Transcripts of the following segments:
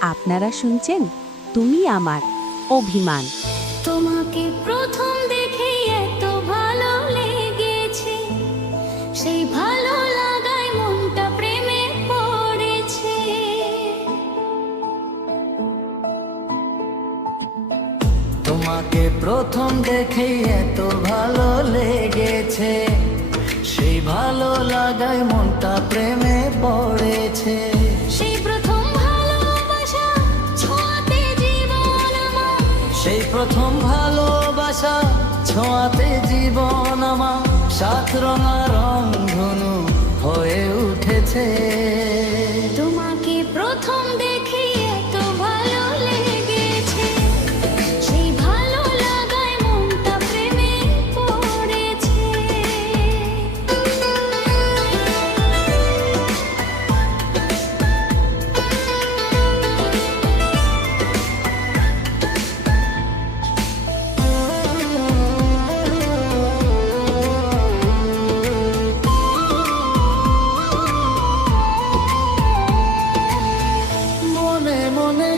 আপনারা শুনছেন তুমি আমার অভিমান। তোমাকে প্রথম দেখে এত ভালো লেগেছে, সেই ভালো লাগায় মনটা প্রেমে পড়েছে। তোমাকে প্রথম দেখে এত ভালো লেগেছে, সেই ভালো লাগায় মনটা প্রেমে পড়েছে। সেই প্রথম ভালোবাসা ছোঁয়াতে জীবন আমার, সেই প্রথম ভালোবাসা ছোঁয়াতে জীবন আমার, সাত রঙা রংধনু হয়ে উঠেছে। তোমাকে প্রথম দেখে এত ভালো লেগেছে, সেই ভালো লাগায় মনটা প্রেমে পড়েছে। মনে মনে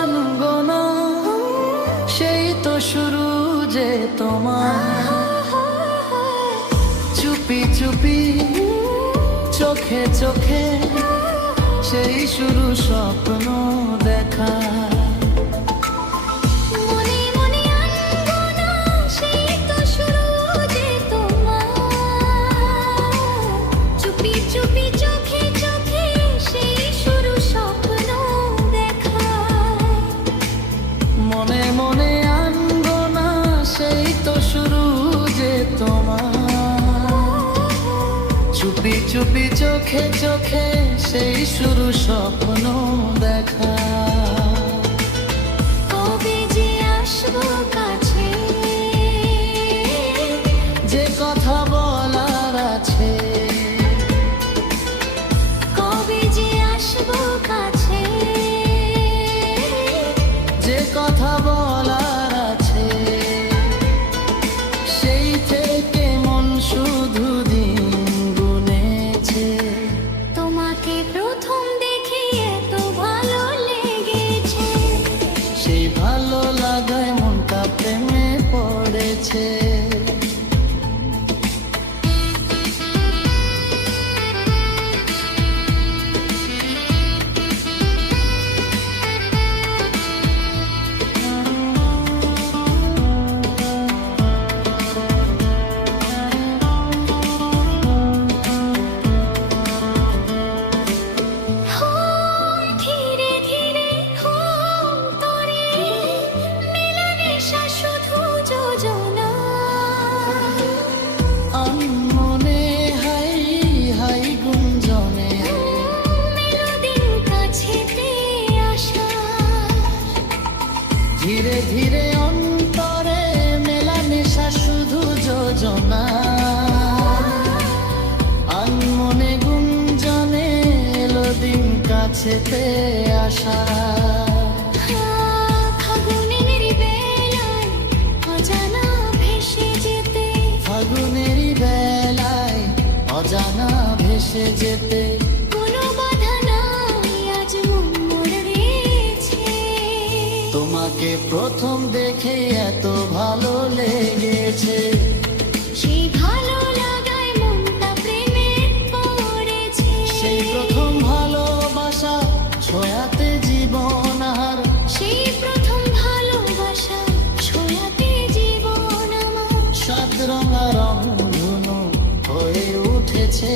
আনগোনা, সেই তো শুরু যে তোমার। চুপি চুপি চোখে চোখে সেই শুরু স্বপ্ন দেখা। মনে মনে আনগোনা, সেই তো শুরু যে তোমার। চুপি চুপি চোখে চোখে সেই শুরু স্বপ্ন দেখা। মনে মনে আনগোনা, সেই তো শুরু যে তোমার। চুপি চুপি চোখে চোখে সেই শুরু স্বপ্ন দেখা। কবে যে আসবো কাছে, যে কথা বলার আছে, কবে যে আসবো কাছে। যে কথা বলার আছে, সেই থেকে মন শুধু দিন গুনেছে। তোমাকে প্রথম দেখে এত ভালো লেগেছে, সেই ভালো লাগায় মনটা প্রেমে পড়েছে। ধীরে ধীরে অন্তরে মেলামেশা শুধু যোজনা। মনে হাই হাই গুঞ্জনে, মেলোদিন কাছেতে আসা। ধীরে ধীরে অন্তরে মেলামেশা শুধু যোজনা। মনে গুঞ্জনে এলো দিন কাছেতে আসা। ফাগুনের বেলায় অজানা ভেসে যেতে, ফাগুনেরই বেলায় অজানা ভেসে যেতে। কোনো বাধা নাই আজ মন মোর রয়েছে। তোমাকে প্রথম দেখে এত ভালো লেগেছে, সেই ভালো লাগায় মনটা প্রেমে পড়েছে। সেই প্রথম ভালোবাসা ছোঁয়াতে জীবন আর, সেই প্রথম ভালোবাসা ছোঁয়াতে জীবন আমার, সাত রঙা রংধনু হয়ে উঠেছে।